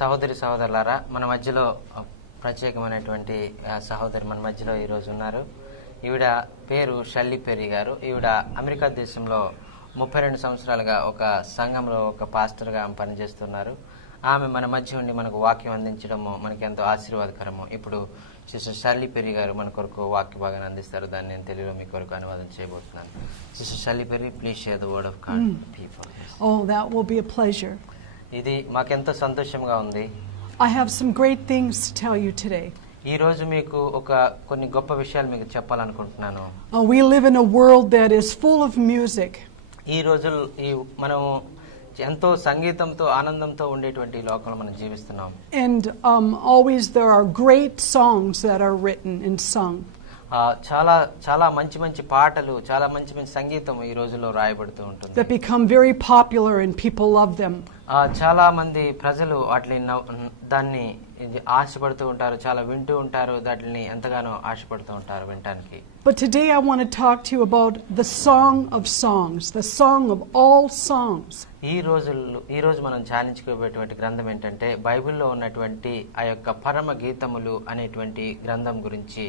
సహోదరి సహోదరులారా, మన మధ్యలో ప్రత్యేకమైనటువంటి సహోదరి మన మధ్యలో ఈరోజు ఉన్నారు. ఈవిడ పేరు షల్లీ పెర్రీ గారు. ఈవిడ అమెరికా దేశంలో 32 సంవత్సరాలుగా ఒక సంఘంలో ఒక పాస్టర్గా పనిచేస్తున్నారు. ఆమె మన మధ్య ఉండి మనకు వాక్యం అందించడము మనకి ఎంతో ఆశీర్వాదకరము. ఇప్పుడు సిస్టర్ షల్లీ పెర్రీ గారు మన కొరకు వాక్య భాగాన్ని అందిస్తారు. దాన్ని నేను తెలుగులో మీ కొరకు అనువాదం చేయబోతున్నాను. Sister Shelly Perry, please share the word of God people. Oh, that will be a pleasure. ఇది మాకెంతో సంతోషంగా ఉంది. I have some great things to tell you today. ఈ రోజు మీకు కొన్ని గొప్ప విషయాలు మీకు చెప్పాలనుకుంటున్నాను. We live in a world that is full of music. ఈ రోజు మనం ఎంతో సంగీతంతో ఆనందంతో ఉండేటువంటి లోకంలో మనం జీవిస్తున్నాం. And always there are great songs that are written and sung. చాలా చాలా మంచి మంచి పాటలు, చాలా మంచి మంచి సంగీతం ఈ రోజుల్లో రాయబడుతూ ఉంటుంది. That become very popular and people love them. చాలా మంది ప్రజలు దాన్ని ఆశపడుతూ ఉంటారు, చాలా వింటూ ఉంటారు, దాన్ని ఎంతగానో ఆశపడుతూ ఉంటారు వినటానికి. But today I want to talk to you about the song of songs, the song of all songs. ఈ రోజు మనం ధ్యానించుకోబోయేటువంటి గ్రంథం ఏంటంటే బైబిల్లో ఉన్నటువంటి ఆ యొక్క పరమ గీతములు అనేటువంటి గ్రంథం గురించి,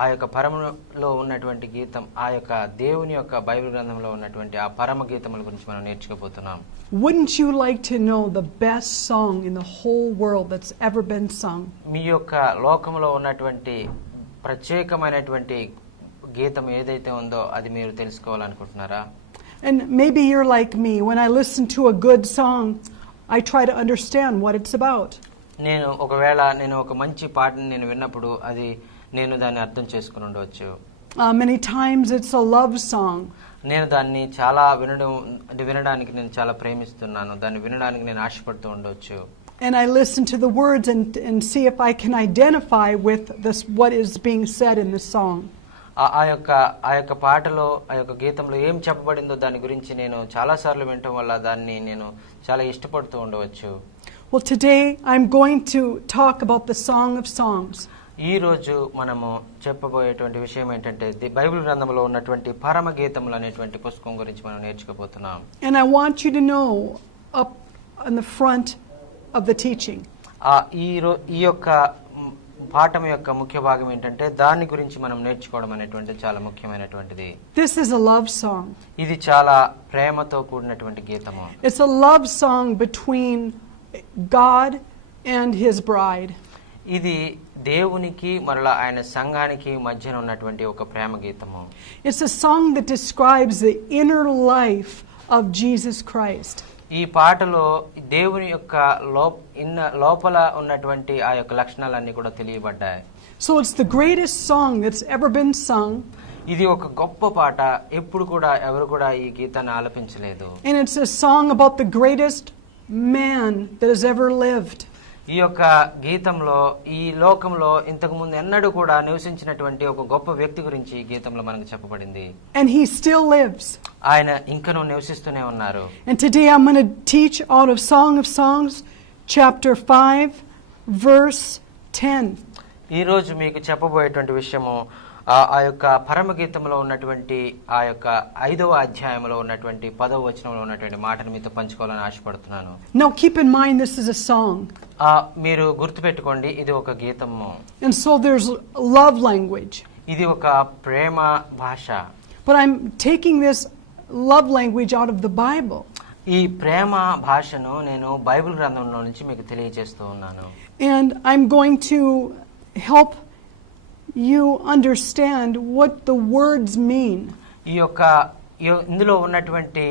ఆ యొక్క పరమలో ఉన్నటువంటి గీతం, ఆ యొక్క దేవుని యొక్క బైబిల్ గ్రంథంలో ఉన్నటువంటి ఆ పరమ గీతముల గురించి మనం నేర్చుకోబోతున్నాం. Wouldn't you like to know the best song in the whole world that's ever been sung? మీ యొక్క లోకంలో ఉన్నటువంటి ప్రత్యేకమైనటువంటి గీతం ఏదైతే ఉందో అది మీరు తెలుసుకోవాలనుకుంటున్నారా? And maybe you're like me. When I listen to a good song, I try to understand what it's about. నేను ఒక మంచి పాటని నేను విన్నప్పుడు నేను దాన్ని అర్థం చేసుకుని ఉండవచ్చు. Many times it's a love song. నేను దాన్ని చాలా వినడానికి నేను చాలా ప్రేమిస్తున్నాను. దాన్ని వినడానికి నేను ఆశపడుతూ ఉండవచ్చు. And I listen to the words and see if I can identify with what is being said in the song. ఆ యొక్క పాటలో, ఆ యొక్క గీతంలో ఏం చెప్పబడిందో దాని గురించి నేను చాలా సార్లు వినటం వల్ల దాన్ని నేను చాలా ఇష్టపడుతూ ఉండవచ్చు. Well, today I'm going to talk about the Song of Songs. ఈ రోజు మనము చెప్పబోయేటువంటి విషయం ఏంటంటే బైబిల్ గ్రంథంలో ఉన్నటువంటి పరమ గీతములు అనేటువంటి పుస్తకం గురించి మనం నేర్చుకోబోతున్నాం. And I want you to know up on the front of the teaching. ఈ యొక్క పాఠం యొక్క ముఖ్య భాగం ఏంటంటే దాని గురించి మనం నేర్చుకోవడం అనేటువంటి చాలా ముఖ్యమైనటువంటిది. This is a love song. ఇది చాలా ప్రేమతో కూడినటువంటి గీతము. It's a love song between God and his bride. ఇది దేవునికి మరలా ఆయన సంఘానికి మధ్యన ఉన్నటువంటి ఒక ప్రేమ గీతము. It's a song that describes the inner life of Jesus Christ. ఈ పాటలో దేవుని యొక్క లోపల ఉన్నటువంటి ఆ యొక్క లక్షణాలన్నీ కూడా తెలియబడ్డాయి. So it's the greatest song that's ever been sung. ఇది ఒక గొప్ప పాట. ఎప్పుడు కూడా ఎవరు కూడా ఈ గీతాన్ని ఆలపించలేదు. And it's a song about the greatest man that has ever lived. ఈ యొక్క గీతంలో ఈ లోకంలో ఇంతకు ముందు ఎన్నడూ కూడా నివసించినటువంటి ఒక గొప్ప వ్యక్తి గురించి ఈ గీతంలో మనకు చెప్పబడింది. And he still lives. ఆయన ఇంకనూ నివసిస్తూనే ఉన్నారు. And today I'm going to teach out of Song of Songs chapter 5 verse 10. ఈ రోజు మీకు చెప్పబోయేటువంటి విషయము ఆ యొక్క పరమ గీతంలో ఉన్నటువంటి ఆ యొక్క 5వ అధ్యాయంలో ఉన్నటువంటి 10వ వచనంలో ఉన్నటువంటి మాటను మీతో పంచుకోవాలని ఆశపడుతున్నాను. Now keep in mind this is a song. మీరు గుర్తుపెట్టుకోండి, ఇది ఒక గీతము. And so there's love language. ఇది ఒక ప్రేమ భాష. But I'm taking this love language out of the Bible. ఈ ప్రేమ భాషను నేను బైబిల్ గ్రంథంలో నుంచి మీకు తెలియజేస్తూ ఉన్నాను. And I'm going to help you understand what the words mean. ఇందులో ఉన్నటువంటి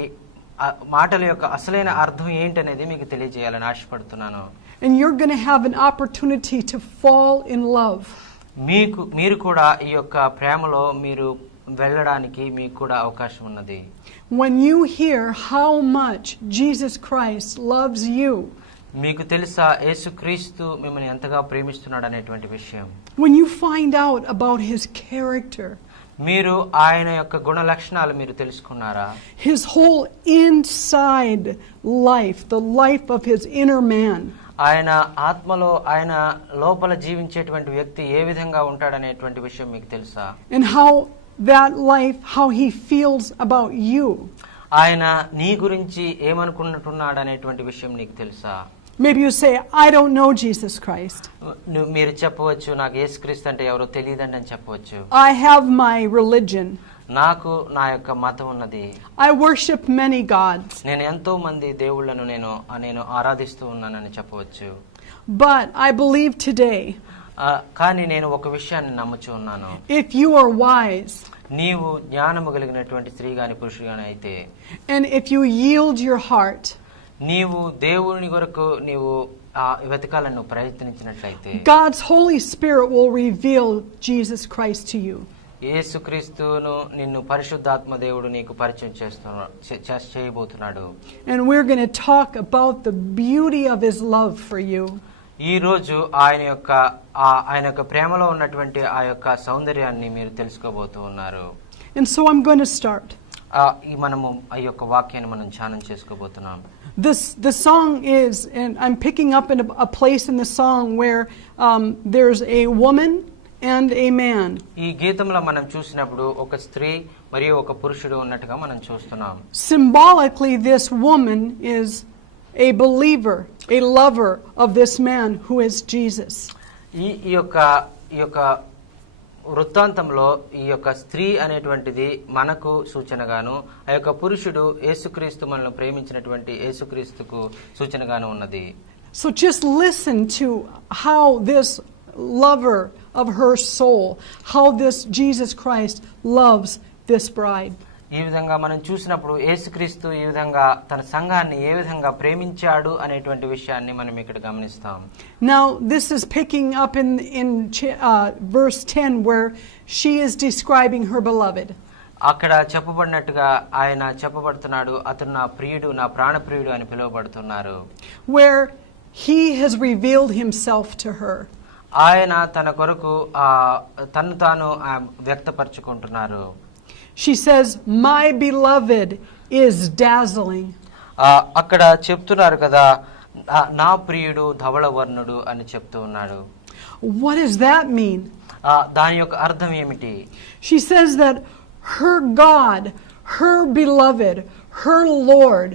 మాటల యొక్క అసలైన అర్థం ఏంటనేది మీకు తెలియజేయాలని ఆశపడుతున్నాను. And you're going to have an opportunity to fall in love. మీరు కూడా ఈ యొక్క ప్రేమలో మీరు వెళ్ళడానికి మీకు కూడా అవకాశం ఉన్నది. When you hear how much Jesus Christ loves you, మీకు తెలుసా యేసుక్రీస్తు మిమ్మల్ని ఎంతగా ప్రేమిస్తున్నాడు అనేటువంటి విషయం. When you find out about his character, మీరు ఆయన యొక్క గుణ లక్షణాలు మీరు తెలుసుకున్నారా? His whole inside life, the life of his inner man. ఆయన ఆత్మలో ఆయన లోపల జీవించేటువంటి వ్యక్తి ఏ విధంగా ఉంటాడనేటువంటి విషయం మీకు తెలుసా? And how that life, how he feels about you. ఆయన నీ గురించి ఏమనుకుంటున్నాడు అనేటువంటి విషయం నీకు తెలుసా? Maybe you say, I don't know Jesus Christ. మీరు చెప్పవచ్చు నాకు యేసుక్రీస్తు అంటే ఎవరో తెలియదండి అని చెప్పవచ్చు. I have my religion. నాకు నా యొక్క మతం ఉన్నది. I worship many gods. నేను ఎంతో మంది దేవుళ్ళను నేను ఆరాధిస్తూ ఉన్నానని చెప్పవచ్చు. But I believe today, కానీ నేను ఒక విషయాన్ని నమ్ముచూ ఉన్నాను. if you are wise, నీవు జ్ఞానము కలిగినటువంటి స్త్రీ గాని పురుషుడు గాని అయితే, and if you yield your heart, నీవు దేవుని కొరకు నీవు వెతకాలను ప్రయత్నించినట్లయితే, God's Holy Spirit will reveal Jesus Christ to you. యేసుక్రీస్తును నిన్ను పరిశుద్ధాత్మ దేవుడు నీకు పరిచయం చేయబోతున్నాడు. And we're going to talk about the beauty of his love for you. ఈ రోజు ఆయన యొక్క ప్రేమలో ఉన్నటువంటి ఆ యొక్క సౌందర్యాన్ని మీరు తెలుసుకోబోతూ ఉన్నారు. And so I'm going to start. మనము ఈ యొక్క వాక్యాన్ని మనం ధ్యానం చేసుకోబోతున్నాం. The song is, and I'm picking up in a place in the song where there's a woman and a man. ఈ గీతంలో మనం చూసినప్పుడు ఒక స్త్రీ మరియు ఒక పురుషుడు ఉన్నట్టుగా మనం చూస్తున్నాం. Symbolically, this woman is a believer, a lover of this man who is Jesus. ఈ యొక్క వృత్తాంతంలో ఈ యొక్క స్త్రీ అనేటువంటిది మనకు సూచనగాను, ఆ యొక్క పురుషుడు యేసుక్రీస్తు మనల్ని ప్రేమించినటువంటి యేసుక్రీస్తుకు సూచనగాను ఉన్నది. So just listen to how this lover of her soul, how this Jesus Christ loves this bride. ఈ విధంగా మనం చూసినప్పుడు యేసుక్రీస్తు ఈ విధంగా తన సంఘాన్ని ఏ విధంగా ప్రేమించాడు అనేటువంటి విషయాన్ని మనం ఇక్కడ గమనిస్తాం. Now this is picking up in verse 10 where she is describing her beloved. అక్కడ చెప్పబడినట్టుగా ఆయన చెప్పబడుతున్నాడు, అతను నా ప్రియుడు, నా ప్రాణప్రియుడు అని పిలువబడుతున్నారు. Where he has revealed himself to her. ఆయన తన కొరకు తను తాను వ్యక్తపరచుకుంటున్నారు. She says, my beloved is dazzling. అక్కడ చెప్తున్నారు కదా, నా ప్రియుడు ధవళవర్ణుడు అని చెప్తూ ఉన్నాడు. What does that mean? దాని యొక్క అర్థం ఏమిటి? She says that her God, her beloved, her Lord,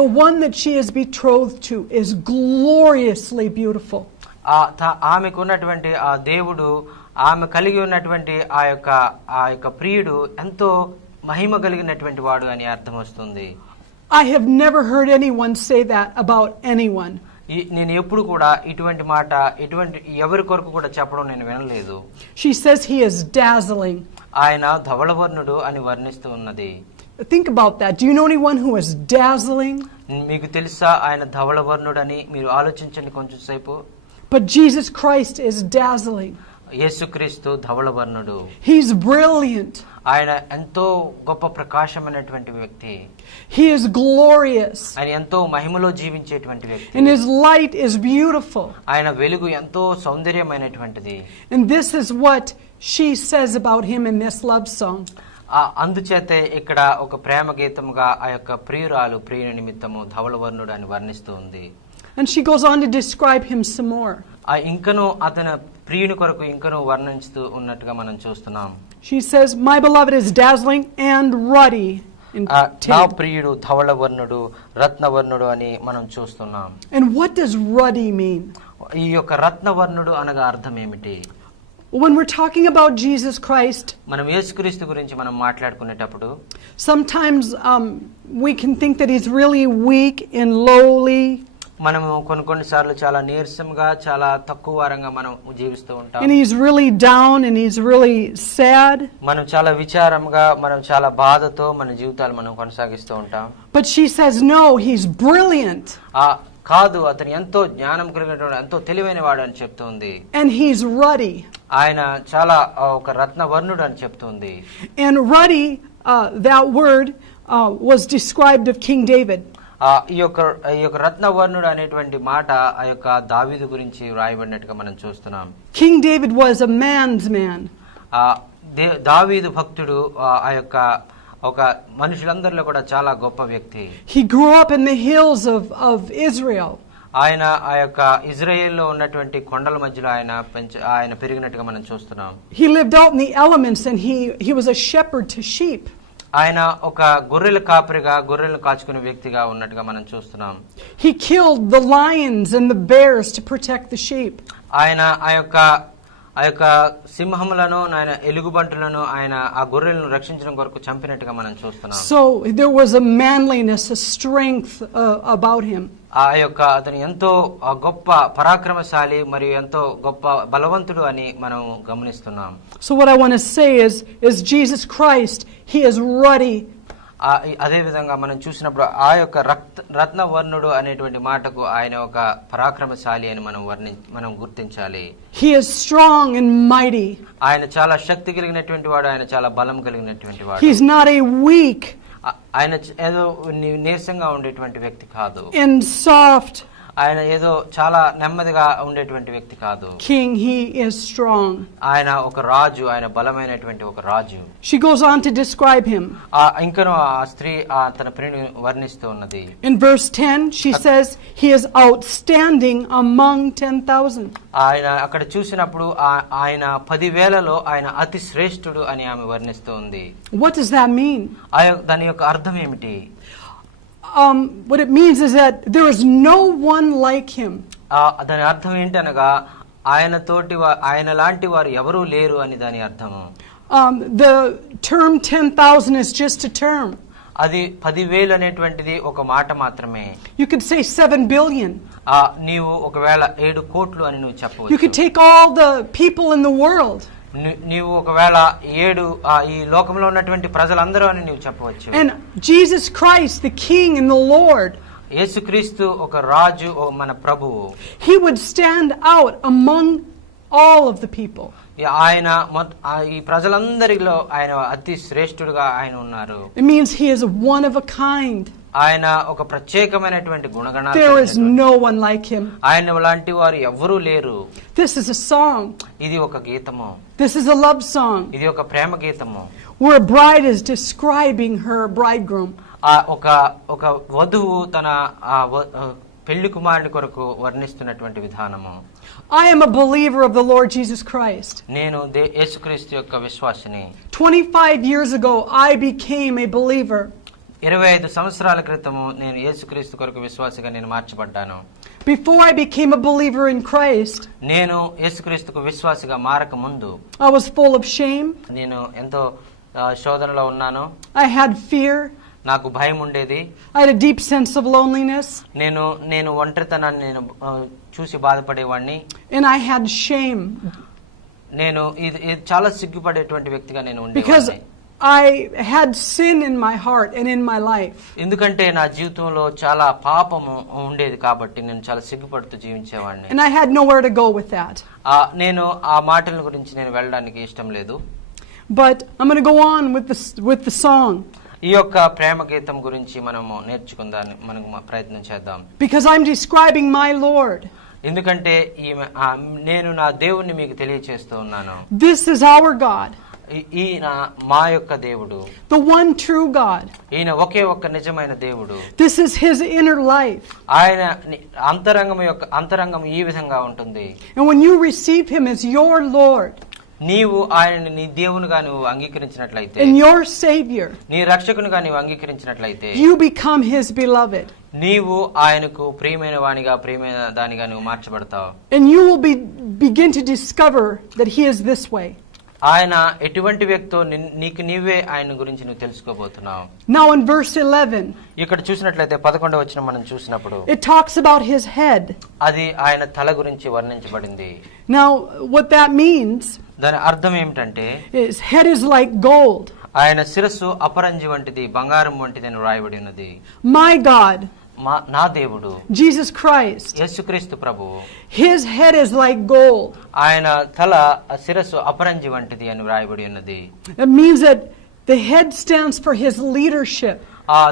the one that she is betrothed to, is gloriously beautiful. ఆమెకు ఉన్నటువంటి ఆ దేవుడు, ఆమె కలిగి ఉన్నటువంటి ఆ యొక్క ప్రియుడు ఎంతో మహిమ కలిగినటువంటి వాడు అని అర్థం వస్తుంది. I have never heard anyone say that about anyone. నేను ఎప్పుడు కూడా ఇటువంటి మాట ఎవరి కొరకు కూడా చెప్పడం నేను వినలేదు. She says he is dazzling. ఆయన ధవళవర్ణుడు అని వర్ణిస్తూ ఉన్నది. Think about that. Do you know anyone who is dazzling? మీకు తెలుసా ఆయన ధవళవర్ణుడని? మీరు ఆలోచించండి కొంచెం సేపు. But Jesus Christ is dazzling. యేసుక్రీస్తు ధవళవర్ణుడు. He's brilliant. ఆయన ఎంతో గొప్ప ప్రకాశమైనటువంటి వ్యక్తి. He is glorious. ఆయన ఎంతో మహిమలో జీవించేటువంటి వ్యక్తి. And his light is beautiful. ఆయన వెలుగు ఎంతో సౌందర్యమైనటువంటిది. And this is what she says about him in this love song. అందుచేతే ఇక్కడ ఒక ప్రేమ గీతముగా ఆ యొక్క ప్రియుని నిమిత్తము ధవళవర్ణుడు అని వర్ణిస్తూ ఉంది. And she goes on to describe him some more. ఇంకను అతని ప్రియుని కొరకు ఇంకను వర్ణిస్తూ ఉన్నట్టుగా మనం చూస్తున్నాం. She says, my beloved is dazzling and ruddy. నా ప్రియుడు ధవళవర్ణుడు, రత్నవర్ణుడు అని మనం చూస్తున్నాం. And what does ruddy mean? ఈ యొక్క రత్నవర్ణుడు అనగా అర్థం ఏమిటి? When we're talking about Jesus Christ, మనం యేసుక్రీస్తు గురించి మనం మాట్లాడుకునేటప్పుడు sometimes we can think that he's really weak and lowly. మనము కొన్ని సార్లు చాలా నీరసంగా, చాలా తక్కువ వారంగా మనం జీవిస్తూ ఉంటాం. And he's really down and he's really sad. మనం చాలా విచారంగా, మనం చాలా బాధతో మన జీవితాలు మనం కొనసాగిస్తూ ఉంటాం. But she says no, he's brilliant. కాదు, అతను ఎంతో జ్ఞానం కలిగినటువంటి ఎంతో తెలివైన వాడు అని చెప్తుంది. And he's ruddy. ఆయన చాలా ఒక రత్నవర్ణుడు అని చెప్తుంది. And ruddy, that word was described of King David. ఈ యొక్క రత్నవర్ణుడు అనేటువంటి మాట ఆ యొక్క దావీదు గురించి రాయబడినట్టుగా మనం చూస్తున్నాం. King David was a man's man. దావీదు భక్తుడు ఆ యొక్క ఒక మనుషులందరిలో కూడా చాలా గొప్ప వ్యక్తి. He grew up in the hills of Israel. ఆయన ఆ యొక్క ఇజ్రాయెల్లో ఉన్నటువంటి కొండల మధ్యలో ఆయన పెరిగినట్టుగా మనం చూస్తున్నాం. He lived out in the elements and he was a shepherd to sheep. ఆయన ఒక గొర్రెల కాపరిగా గొర్రెలను కాచుకునే వ్యక్తిగా ఉన్నట్టుగా మనం చూస్తున్నాం. He killed the lions and the bears to protect the sheep. ఆయన ఆ యొక్క సింహములను ఆయన ఎలుగుబంటులను ఆయన ఆ గొర్రెలను రక్షించడం కొరకు చంపినట్టుగా మనం చూస్తున్నాం. So there was a manliness, a strength about him. ఆ యొక్క అతను ఎంతో గొప్ప పరాక్రమశాలి మరియు ఎంతో గొప్ప బలవంతుడు అని మనం గమనిస్తున్నాం. So what I want to say is Jesus Christ, he is ruddy. అదే విధంగా మనం చూసినప్పుడు ఆ యొక్క రత్నవర్ణుడు అనేటువంటి మాటకు ఆయన ఒక పరాక్రమశాలి అని మనం గుర్తించాలి. He is strong and mighty. ఆయన చాలా శక్తి కలిగినటువంటి వాడు, ఆయన చాలా బలం కలిగినటువంటి వాడు. He's not a weak ఆయన ఏదో నీరసంగా ఉండేటువంటి వ్యక్తి కాదు. and soft ఆయన ఏదో చాలా నెమ్మదిగా ఉండేటువంటి వ్యక్తి కాదు. king, he is strong. ఆయన ఒక రాజు, ఆయన బలమైనటువంటి ఒక రాజు. She goes on to describe him. ఇంకను ఆ స్త్రీ తన ప్రియుని వర్ణిస్తూ ఉన్నది. In verse 10 she says he is outstanding among 10,000. ఆయన అక్కడ చూసినప్పుడు ఆయన 10,000లో ఆయన అతి శ్రేష్ఠుడు అని ఆమె వర్ణిస్తూ ఉంది. What does that mean? దాని యొక్క అర్థం ఏమిటి? What it means is that there is no one like him. దాని అర్థం ఏంటనగా ఆయన లాంటి వారు ఎవరూ లేరు అని దాని అర్థము. The term 10,000 is just a term. అది 10,000 అనేటువంటిది ఒక మాట మాత్రమే. You could say 7 billion. నీవు ఒకవేళ 7 కోట్లు అని నువ్వు చెప్పవచ్చు. You could take all the people in the world. నీవు ఒకవేళ 7 ఈ లోకంలో ఉన్నటువంటి ప్రజలందరూ అని నీవు చెప్పవచ్చు. And Jesus Christ, the King and the Lord, యేసుక్రీస్తు ఒక రాజు, మన ప్రభువు, he would stand out among all of the people. ఆయన ఈ ప్రజలందరిలో ఆయన అతి శ్రేష్ఠుడుగా ఆయన ఉన్నారు. It means he is one of a kind. ఆయన ఒక ప్రత్యేకమైనటువంటి గుణగణాలు. There is no one like him. ఆయన లాంటి వారు ఎవ్వరూ లేరు. This is a song. ఇది ఒక గీతము. This is a love song. ఇది ఒక ప్రేమ గీతము. Where a bride is describing her bridegroom. ఒక వధువు తన పెళ్లి కుమారుని కొరకు వర్ణిస్తున్నటువంటి విధానము. I am a believer of the Lord Jesus Christ. నేను యేసుక్రీస్తు యొక్క విశ్వాసిని. 25 years ago I became a believer. 25 సంవత్సరాల క్రితము నేను యేసుక్రీస్తు కొరకు విశ్వాసిగా నేను మార్చబడ్డాను. Before I became a believer in Christ, నేను యేసుక్రీస్తుకు విశ్వాసిగా మారక ముందు I was full of shame. నేను ఎంతో శోధనలో ఉన్నాను. I had fear. నాకు భయం ఉండేది. I had a deep sense of loneliness. నేను ఒంటరితనాన్ని నేను చూసి బాధపడేవాడిని. And I had shame. నేను ఇది చాలా సిగ్గుపడేటువంటి వ్యక్తిగా నేను ఉండేవాడిని. Because I had sin in my heart and in my life. ఎందుకంటే నా జీవితంలో చాలా పాపము ఉండేది కాబట్టి నేను చాలా సిగ్గుపడుతూ జీవించేవాడిని. And I had nowhere to go with that. నేను ఆ మాటల గురించి నేను వెళ్ళడానికి ఇష్టం లేదు. But I'm going to go on with the song. ఈ యొక్క ప్రేమ గీతం గురించి మనము నేర్చుకుందాం, మనం ప్రయత్నం చేద్దాం. Because I'm describing my Lord. ఎందుకంటే నేను నా దేవుణ్ణి మీకు తెలియచేస్తూ ఉన్నాను. This is our God. ఈయన మా యొక్క దేవుడు. The one true God. ఈయన ఒకే ఒక్క నిజమైన దేవుడు. This is his inner life. ఆయన అంతరంగం ఈ విధంగా ఉంటుంది. And when you receive him as your Lord, నీవు ఆయనని నీ దేవునిగా నువ్వు అంగీకరించినట్లయితే, and your Savior, నీ రక్షకునిగా నీవు అంగీకరించినట్లయితే, you become his beloved. నీవు ఆయనకు ప్రియమైన వానిగా, ప్రియమైన దానిగా నువ్వు మార్చబడతావు. And you will begin to discover that he is this way. ఆయన ఎటువంటి వ్యక్తో నీకు నీవే ఆయన గురించి నువ్వు తెలుసుకోబోతున్నావు. Now in verse 11, ఇక్కడ చూసినట్లయితే 11వ వచనం మనం చూసినప్పుడు it talks about his head. అది ఆయన తల గురించి వర్ణించబడింది. Now what that means, దాని అర్థం ఏమిటంటే, his head is like gold. ఆయన శిరస్సు అపరంజి వంటిది, బంగారం వంటిది అని రాయబడి ఉన్నది. My God, నా దేవుడు Jesus Christ, యేసుక్రీస్తు ప్రభువు, his head is like gold. ఆయన తల శిరస్సు అపరంజి వంటిది అని రాయబడి ఉన్నది. It means that the head stands for his leadership. ఆ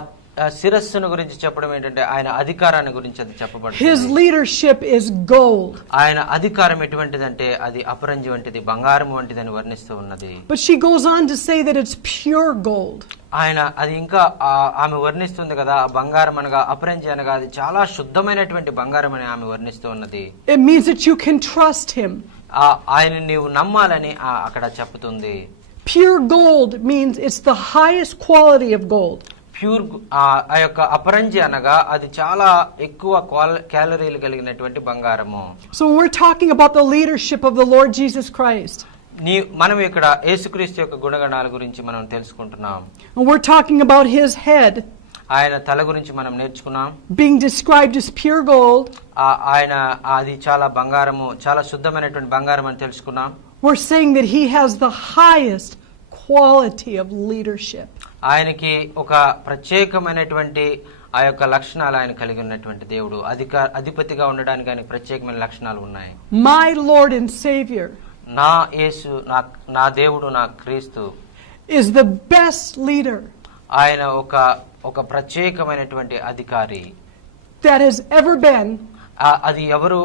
శిరస్సును గురించి చెప్పడం ఏంటంటే ఆయన అధికారాన్ని గురించి అది చెప్పబడుతుంది. His leadership is gold. ఆయన అధికారం ఎటువంటిదంటే అది అపరంజి వంటిది, బంగారం వంటిది అని వర్ణిస్తూ ఉన్నది. But she goes on to say that it's pure gold. ఆయన అది ఇంకా ఆమె వర్ణిస్తుంది కదా, బంగారం అనగా అపరంజి అనగా అది చాలా శుద్ధమైనటువంటి బంగారం అని ఆమె వర్ణిస్తూ ఉన్నది. It means that you can trust him. ఆయన నీవు నమ్మాలని అక్కడ చెప్తుంది. Pure gold means it's the highest quality of gold. Pure ఆ యొక్క అపరంజి అనగా అది చాలా ఎక్కువ క్యాలరీలు కలిగినటువంటి బంగారము. So when we're talking about the leadership of the Lord Jesus Christ, మనం ఇక్కడ యేసుక్రీస్తు యొక్క గుణగణాల గురించి మనం తెలుసుకుంటున్నాం. and we're talking about his head ఆయన తల గురించి మనం నేర్చుకున్నాం. being described as pure gold, ఆయన అది చాలా బంగారము, చాలా శుద్ధమైనటువంటి బంగారం అని తెలుసుకున్నాం. we're saying that he has the highest quality of leadership. ఆయనకి ఒక ప్రత్యేకమైనటువంటి ఆ యొక్క లక్షణాలు ఆయన కలిగి ఉన్నటువంటి దేవుడు. అధిపతిగా ఉండడానికి ఆయనకి ప్రత్యేకమైన లక్షణాలు ఉన్నాయి. My Lord and Savior, నా యేసు, నా దేవుడు, నా క్రీస్తు is the best leader ఆయన ఒక ప్రత్యేకమైనటువంటి అధికారి that has ever been. అది ఎవరు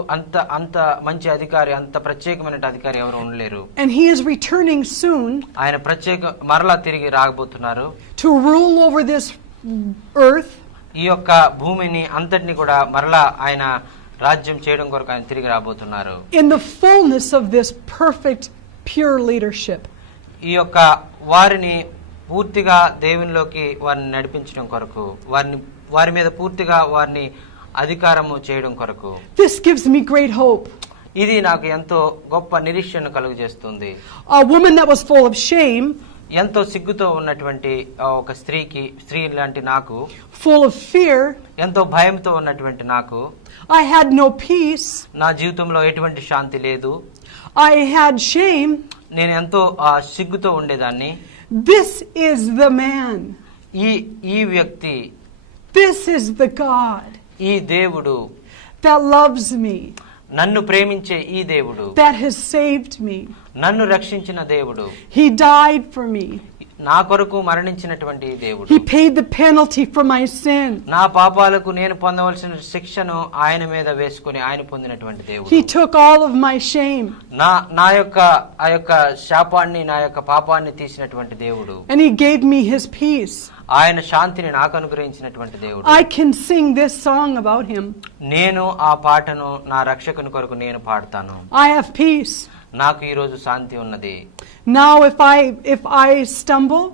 అంత మంచి అధికారి, అంత ప్రత్యేకమైన అధికారి ఎవరు ఉండలేరు. And he is returning soon ఆయన మరలా తిరిగి రాబోతున్నారు. to rule over this earth. ఈ యొక్క భూమిని అంతటిని కూడా మరలా ఆయన రాజ్యం చేయడం కొరకు ఆయన తిరిగి రాబోతున్నారు. In the fullness of this perfect pure leadership. ఈ యొక్క వారిని పూర్తిగా దేవునిలోకి వారిని నడిపించడం కొరకు, వారి మీద పూర్తిగా వారిని అధికారము చేయడం కొరకు. This gives me great hope. ఇది నాకు ఎంతో గొప్ప నిరీక్షణ కలుగజేస్తుంది. A woman that was full of shame, ఎంతో సిగ్గుతో ఉన్నటువంటి ఒక స్త్రీ లాంటి నాకు, full of fear, ఎంతో భయంతో ఉన్నటువంటి నాకు, I had no peace, నా జీవితంలో ఎటువంటి శాంతి లేదు, I had shame. నేను ఎంతో సిగ్గుతో ఉండేదాన్ని. This is the man. ఈ వ్యక్తి, This is the God ఈ దేవుడు, that loves me, నన్ను ప్రేమించే ఈ దేవుడు, that has saved me. నన్ను రక్షించిన దేవుడు, He died for me. నా కొరకు మరణించినటువంటి దేవుడు, He paid the penalty for my sin. నా పాపాలకు నేను పొందవలసిన శిక్షను ఆయన మీద వేసుకుని ఆయన పొందినటువంటి దేవుడు. He took all of my shame. నా యొక్క ఆ యొక్క శాపాన్ని, నా యొక్క పాపాన్ని తీసినటువంటి దేవుడు. And he gave me his peace. ఆయన శాంతిని నాకు అనుగ్రహించినటువంటి దేవుడు. I can sing this song about him. నేను ఆ పాటను నా రక్షకుని కొరకు నేను పాడతాను. I have peace. నాకు ఈ రోజు శాంతి ఉన్నది. Now if I stumble,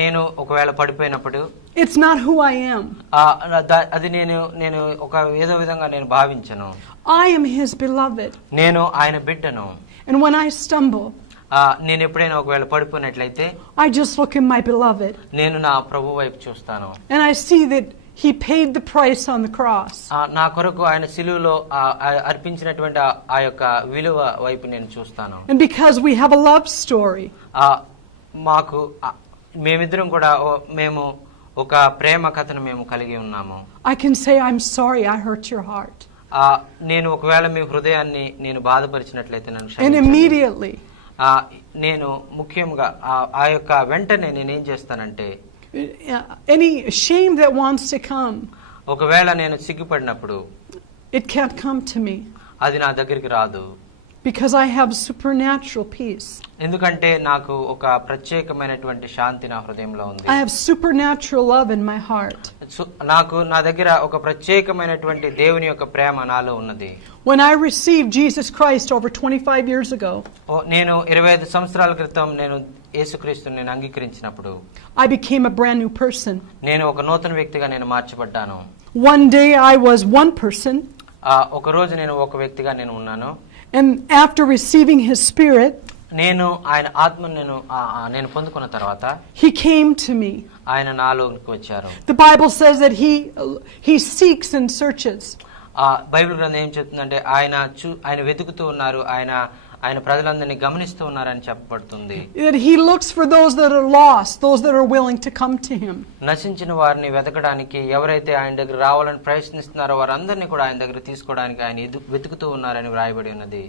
నేను ఒకవేళ పడిపోయినప్పుడు, it's not who I am. అది నేను ఒక ఏదో విధంగా నేను భావించను. I am his beloved. నేను ఆయన బిడ్డను. And when I stumble, నేను ఎప్పుడైనా ఒకవేళ పడిపోయినట్లయితే I just look at my beloved. నేను నా ప్రభు వైపు చూస్తాను. And I see that he paid the price on the cross. నా కొరకు ఆయన సిలువలో అర్పించినటువంటి ఆ యొక్క విలువ వైపు నేను చూస్తాను. And because we have a love story, మాకు మేమిద్దరం కూడా మేము ఒక ప్రేమ కథను మేము కలిగి ఉన్నాము. I can say, I'm sorry I hurt your heart. నేను ఒకవేళ మీ హృదయాన్ని నేను బాధపరిచినట్లయితే నన్ను And క్షమించండి. immediately, నేను ముఖ్యంగా ఆ యొక్క వెంటనే నేనేం చేస్తానంటే, any shame that wants to come, ఒకవేళ నేను సిగ్గుపడినప్పుడు it can't come to me. అది నా దగ్గరికి రాదు. Because I have supernatural peace. ఎందుకంటే నాకు ఒక ప్రత్యేకమైనటువంటి శాంతి నా హృదయంలో ఉంది. I have supernatural love in my heart. నా దగ్గర ఒక ప్రత్యేకమైనటువంటి దేవుని యొక్క ప్రేమ నాలో ఉన్నది. When I received Jesus Christ over 25 years ago, నేను 25 సంవత్సరాల క్రితం నేను యేసుక్రీస్తుని నేను అంగీకరించినప్పుడు, I became a brand new person. నేను ఒక నూతన వ్యక్తిగా నేను మార్చబడ్డాను. One day I was one person. ఒక రోజు నేను ఒక వ్యక్తిగా నేను ఉన్నాను. And after receiving his spirit, నేను ఆయన ఆత్మను నేను పొందుకున్న తర్వాత he came to me. ఆయన నాలోకి వచ్చారు. The Bible says that he seeks and searches. Bible గ్రంథం ఏం చెప్తుందంటే ఆయన వెతుకుతూ ఉన్నారు, ఆయన ప్రజలందరినీ గమనిస్తూ ఉన్నారని చెప్పబడుతుంది. That he looks for those that are lost, those that are willing to come to him. నశించిన వారిని వెతకడానికి, ఎవరైతే ఆయన దగ్గర రావాలని ప్రయత్నిస్తున్నారో వారందరినీ కూడా ఆయన దగ్గర తీసుకోవడానికి ఆయన వెతుకుతూ ఉన్నారని వ్రాయబడి ఉన్నది.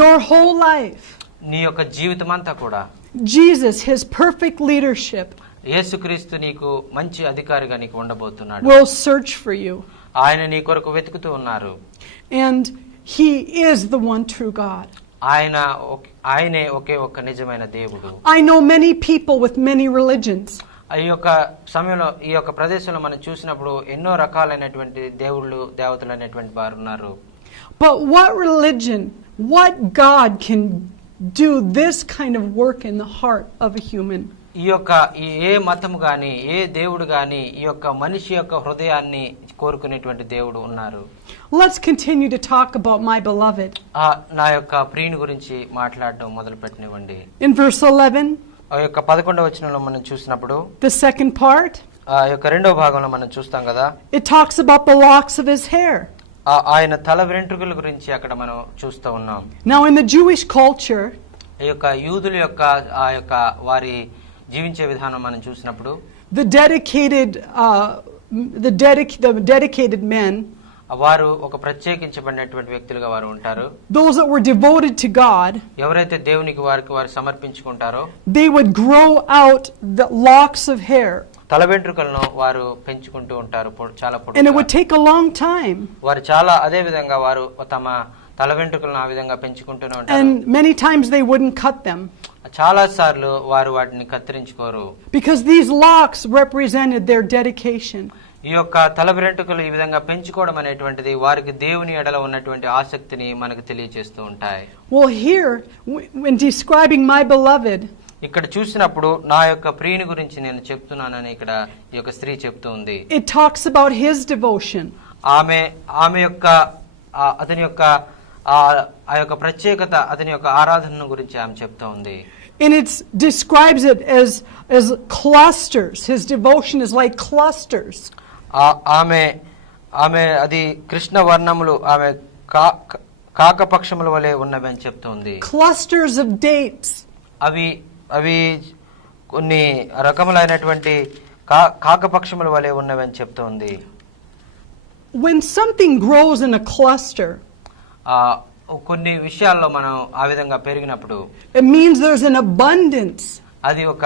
Your whole life, నీ యొక్క జీవితం అంతా కూడా Jesus, his perfect leadership, యేసుక్రీస్తు నీకు మంచి అధికారిగా నీకు ఉండబోతున్నాడు. will search for you. ఆయన నీ కొరకు వెతుకుతూ ఉన్నారు. And he is the one true God. ఆయనే ఒకే ఒక్క నిజమైన దేవుడు. I know many people with many religions. ఈ యొక్క సమయంలో ఈ యొక్క ప్రదేశంలో మనం చూసినప్పుడు ఎన్నో రకాలైనటువంటి దేవతలు అనేటువంటి వారు ఉన్నారు. But what religion, what God can do this kind of work in the heart of a human. ఈ యొక్క ఏ మతము గాని ఏ దేవుడు గాని ఈ యొక్క మనిషి యొక్క హృదయాన్ని కోరుకునేటువంటి దేవుడు ఉన్నారు. Let's continue to talk about my beloved. నా యొక్క ప్రియుని గురించి మాట్లాడడం మొదలు పెట్టనివ్వండి. In verse 11, ఆ యొక్క 11వ వచనంలో మనం చూసినప్పుడు the second part, ఆ యొక్క రెండవ భాగంలో మనం చూస్తాం కదా, it talks about the locks of his hair. ఆయన తల వెంట్రుకల గురించి అక్కడ మనం చూస్తూ ఉన్నాం. Now in the Jewish culture, ఈ యొక్క యూదుల యొక్క ఆ యొక్క వారి జీవించే విధానం మనం చూసినప్పుడు the dedicated men, వారు ఒక ప్రత్యేకించబడినటువంటి వ్యక్తులుగా వారు ఉంటారు. those that were devoted to God, ఎవరైతే దేవునికి వారు సమర్పించుకుంటారో they would grow out the locks of hair. తల వెంట్రుకలను వారు పెంచుకుంటూ ఉంటారు చాలా And it would పొడవుగా. take a long time. వారు చాలా అదే విధంగా వారు తమ తల వెంట్రుకలను ఆ విధంగా పెంచుకుంటూనే ఉంటారు. And many times they wouldn't cut them చాలా సార్లు వారు వాటిని కత్తిరించుకోరు. because these locks represented their dedication. ఈ యొక్క తల వెంట్రుకలు ఈ విధంగా పెంచుకోవడం అనేటువంటిది వారికి దేవుని ఎడల ఉన్నటువంటి ఆసక్తిని మనకు తెలియజేస్తూ ఉంటాయి. Well, here, when describing my beloved, ఇక్కడ చూసినప్పుడు నా యొక్క ప్రియుని గురించి నేను చెప్తున్నానని ఇక్కడ ఈ యొక్క స్త్రీ చెప్తూ ఉంది. it talks about his devotion. ఆమె యొక్క అతని యొక్క ఆ యొక్క ప్రత్యేకత, అతని యొక్క ఆరాధన గురించి ఆమె చెప్తూ ఉంది. And it describes it as clusters. His devotion is like clusters. ఆమె అది కృష్ణ వర్ణములు, ఆమె కాకపక్షముల వలె ఉన్నవి అని చెప్తుంది. Clusters of dates. అవి కొన్ని రకములైనటువంటి కాకపక్షముల వలె ఉన్నవి అని చెప్తుంది. When something grows in a cluster, కొన్ని విషయాల్లో మనం ఆ విధంగా పెరిగినప్పుడు it means there's an abundance. అది ఒక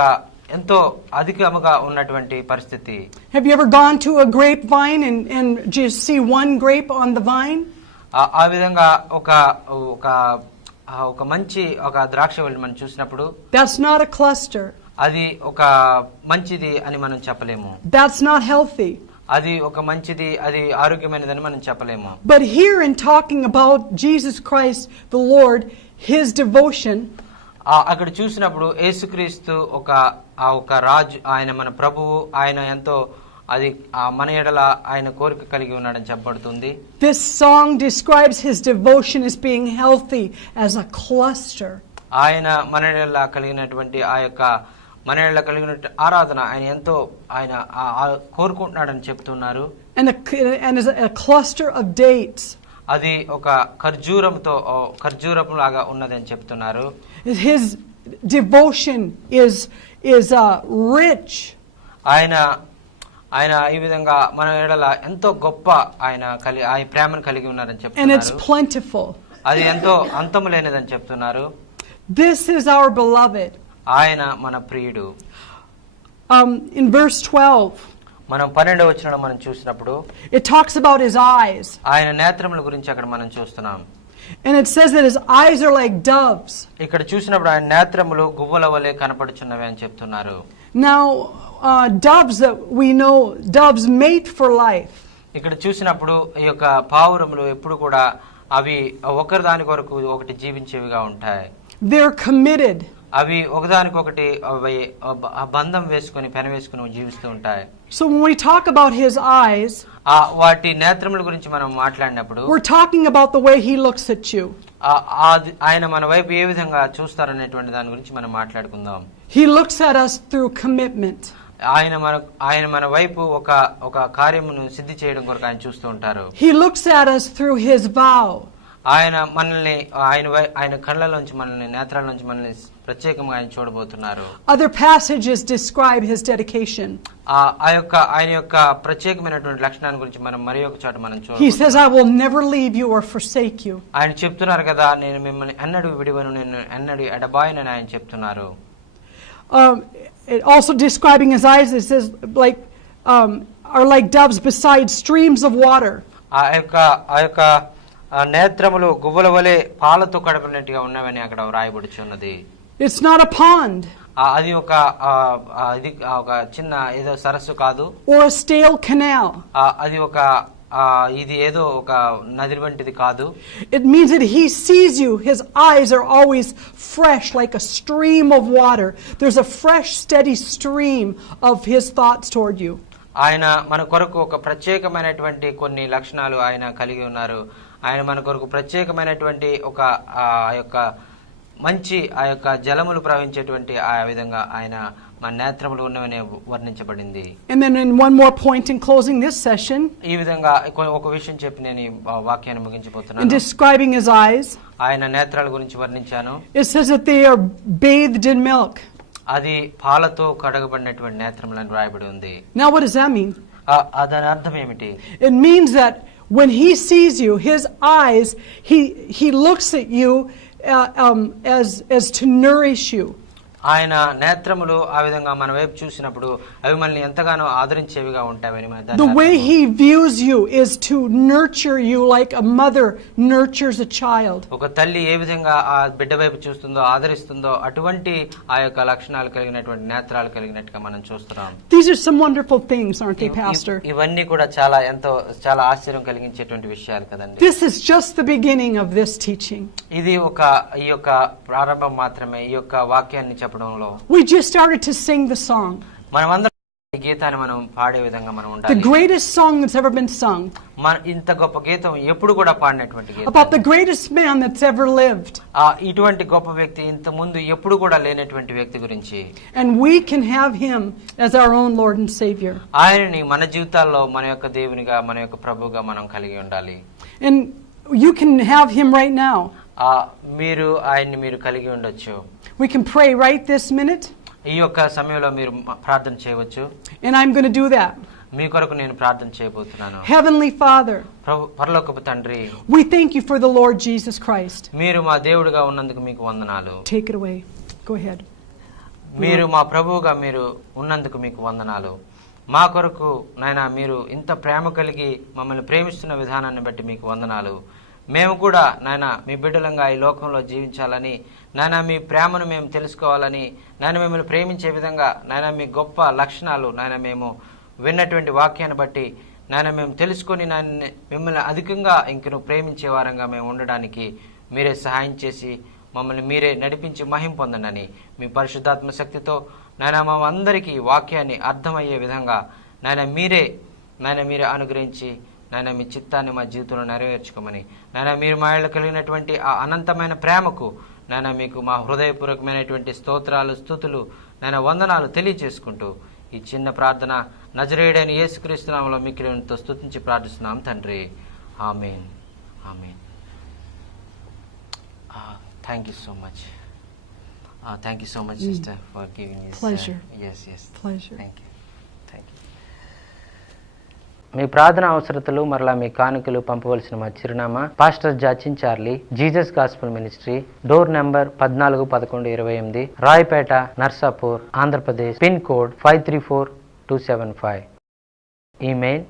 ఎంతో అధికముగా ఉన్నటువంటి పరిస్థితి. Have you ever gone to a grapevine and just see one grape on the vine? ఆ విధంగా ఒక మంచి ఒక ద్రాక్షవల్లి మనం చూసినప్పుడు That's not a cluster. అది ఒక మంచిది అని మనం చెప్పలేము. That's not healthy. అది ఒక మంచిది, అది ఆరోగ్యమైనదని మనం చెప్పలేము. But here in talking about Jesus Christ the Lord, his devotion, అక్కడ చూసినప్పుడు యేసుక్రీస్తు ఒక రాజు, ఆయన మన ప్రభువు, ఆయన ఎంతో అది మన ఎడల ఆయన కోరిక కలిగి ఉన్నాడని చెప్పబడుతుంది. this song describes his devotion as being healthy as a cluster. ఆయన మన ఎడల కలిగినటువంటి ఆ యొక్క మన ఎడల కలిగిన ఆరాధన ఆయన ఎంతో ఆయన కోరుకుంటున్నాడని చెప్తున్నారు. and as a cluster of dates. అది ఒక ఖర్జూరపు లాగా ఉన్నదని చెప్తున్నారు. His devotion is rich. ఆయన ఈ విధంగా మన ఎడల ఎంతో గొప్ప ఆయన ప్రేమను కలిగి ఉన్నారని And it's చెప్తున్నారు. plentiful. అది ఎంతో అంతము లేనిదని చెప్తున్నారు. This is our beloved. ఆయన మన ప్రియుడు. In verse 12, మనం 12వ వచనంలో మనం చూసినప్పుడు it talks about his eyes. ఆయన నేత్రముల గురించి అక్కడ మనం చూస్తున్నాం. And it says that his eyes are like doves. ఇక్కడ చూసినప్పుడు ఆయన నేత్రములు గువ్వల వలె కనపడుచున్నవి అని చెప్తున్నారు. Now, doves that we know, doves mate for life. ఇక్కడ చూసినప్పుడు ఈ యొక్క పావురములు ఎప్పుడు కూడా అవి ఒకరి దాని కొరకు ఒకటి జీవించేవిగా ఉంటాయి. They're committed. అవి ఒకదానికొకటి బంధం వేసుకుని పెనవేసుకుని జీవిస్తూ ఉంటాయి. So when we talk about his eyes, వాటి నేత్రముల గురించి మనం మాట్లాడినప్పుడు we're talking about the way he looks at you. ఆయన మన వైపు ఏ విధంగా చూస్తారనేటువంటి దాని గురించి మనం మాట్లాడుకుందాం. He looks at us through commitment. ఆయన మన వైపు ఒక కార్యమును సిద్ధి చేయడం కొరకు ఆయన చూస్తూ ఉంటారు. He looks at us through his vow. ఆయన మనల్ని ఆయన కళ్ళలోంచి మనల్ని నేత్రాల్లోంచి మనల్ని ప్రత్యేకంగా ఆయన చూడబోతున్నారు. Other passages describe his dedication. ఆయన యొక్క ప్రత్యేకమైనటువంటి లక్షణాల గురించి మనం మరి ఒక చోట మనం చూడాలి. He says, I will never leave you or forsake you. ఆయన చెప్తున్నారు కదా, నేను మిమ్మల్ని ఎన్నడూ విడివను, నేను ఎన్నడూ ఎడబాయనని ఆయన చెప్తున్నారు. Also describing his eyes, it says are like doves beside streams of water. ఆ యొక్క నేత్రములు గువ్వల వలె పాలతో కడపడినట్టుగా ఉన్నవని అక్కడ వ్రాయబడుచున్నది. It's not a pond. అది ఒక చిన్న ఏదో సరస్సు కాదు. Or a stale canal. అది ఒక ఇది ఏదో ఒక నది వంటిది కాదు. It means that he sees you. His eyes are always fresh like a stream of water. There's a fresh, steady stream of his thoughts toward you. ఆయన మన కొరకు ఒక ప్రత్యేకమైనటువంటి కొన్ని లక్షణాలు ఆయన కలిగి ఉన్నారు. ఆయన మన కొరకు ప్రత్యేకమైనటువంటి ఒక యొక్క మంచి ఆ యొక్క జలములు ప్రవహించేటువంటి ఆ విధంగా ఆయన మన నేత్రములు ఉన్నవనే వర్ణించబడింది. And then in one more point in closing this session, ఈ విధంగా ఒక విషయం చెప్పి నేను ఈ వాక్యాన్ని ముగించబోతున్నాను. in describing his eyes, ఆయన నేత్రాల గురించి వర్ణించాను. it says that they are bathed in milk. అది పాలతో కడగబడినటువంటి నేత్రములని రాయబడి ఉంది. Now what does that mean? దాని అర్థం ఏమిటి? It means that when he sees you, his eyes, he looks at you as to nourish you. ఆయన నేత్రములు ఆ విధంగా మన వైపు చూసినప్పుడు అవి మనల్ని ఎంతగానో ఆదరించేవిగా ఉంటాయని. The way he views you is to nurture you like a mother nurtures a child. ఒక తల్లి ఏ విధంగా ఆ బిడ్డ వైపు చూస్తుందో ఆదరిస్తుందో అటువంటి ఆ యొక్క లక్షణాలు కలిగినటువంటి నేత్రాలు కలిగినట్టుగా మనం చూస్తున్నాం. These are some wonderful things, aren't they, Pastor? ఇవన్నీ కూడా చాలా ఆశ్చర్యం కలిగించేటువంటి విషయాలు కదండి. This is just the beginning of this teaching. ఇది ఈ యొక్క ప్రారంభం మాత్రమే ఈ యొక్క వాక్యాన్ని చెప్పడంలో. We just started to sing the song. మనమందరం ఈ గీతాన్ని మనం పాడే విధంగా మనం ఉండాలి. The greatest song that's ever been sung. ఇంత గొప్ప గీతం ఎప్పుడు కూడా పాడినటువంటి గీతం. About the greatest man that's ever lived. ఇటువంటి గొప్ప వ్యక్తి ఇంత ముందు ఎప్పుడు కూడా లేనటువంటి వ్యక్తి గురించి. And we can have him as our own Lord and Savior. ఆయనని మన జీవితాల్లో మన యొక్క దేవునిగా మన యొక్క ప్రభువుగా మనం కలిగి ఉండాలి. And you can have him right now. మీరు ఆయన్ని మీరు కలిగి ఉండొచ్చు. We can pray right this minute. ఈ యొక్క సమయంలో మీరు ప్రార్థన చేయవచ్చు. And I'm going to do that. మీ కొరకు నేను ప్రార్థన చేయబోతున్నాను. Heavenly Father, పరలోకపు తండ్రి, we thank you for the Lord Jesus Christ. మీరు మా దేవుడిగా ఉన్నందుకు మీకు వందనాలు. Take it away. Go ahead. మీరు మా ప్రభువుగా మీరు ఉన్నందుకు మీకు వందనాలు. మా కొరకు నాయనా మీరు ఇంత ప్రేమ కలిగి మమ్మల్ని ప్రేమిస్తున్న విధానాన్ని బట్టి మీకు వందనాలు. మేము కూడా నాయన మీ బిడ్డలంగా ఈ లోకంలో జీవించాలని, నాయన మీ ప్రేమను మేము తెలుసుకోవాలని, నాయన మిమ్మల్ని ప్రేమించే విధంగా నాయన మీ గొప్ప లక్షణాలు నాయన మేము విన్నటువంటి వాక్యాన్ని బట్టి నాయన మేము తెలుసుకొని నాయన మిమ్మల్ని అధికంగా ఇంకను ప్రేమించే వారంగా మేము ఉండడానికి మీరే సహాయం చేసి మమ్మల్ని మీరే నడిపించి మహిమ పొందండి. మీ పరిశుద్ధాత్మ శక్తితో నాయన మా అందరికీ వాక్యాన్ని అర్థమయ్యే విధంగా నాయన మీరే అనుగ్రహించి నాయన మీ చిత్తాన్ని మా జీవితంలో నెరవేర్చుకోమని, నాయన మీరు మా ఇళ్ళ కలిగినటువంటి ఆ అనంతమైన ప్రేమకు నాయన మీకు మా హృదయపూర్వకమైనటువంటి స్తోత్రాలు, స్తుతులు, నాయన వందనాలు తెలియజేసుకుంటూ ఈ చిన్న ప్రార్థన నజరేయుడైన యేసుక్రీస్తు నామములో మిక్కిలితో స్తుతించి ప్రార్థిస్తున్నాం తండ్రి. ఆమేన్. ఆమేన్. Thank you so much. Thank you so much, sister, for giving this. Pleasure. Yes. Pleasure. Thank you. మీ ప్రార్థన అవసరతలు మరలా మీ కానుకలు పంపవలసిన మా చిరునామా pastor Jachin Charlie, Jesus gospel ministry, door number 141128, Rayapeta, Narsapur, Andhra Pradesh, pin code 534275. Email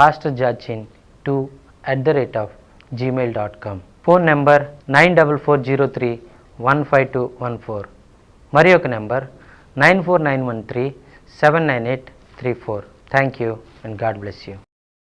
pastorjachin2@gmail.com. Phone number 9440315214. మరి ఒక number 94913798334. Thank you and God bless you.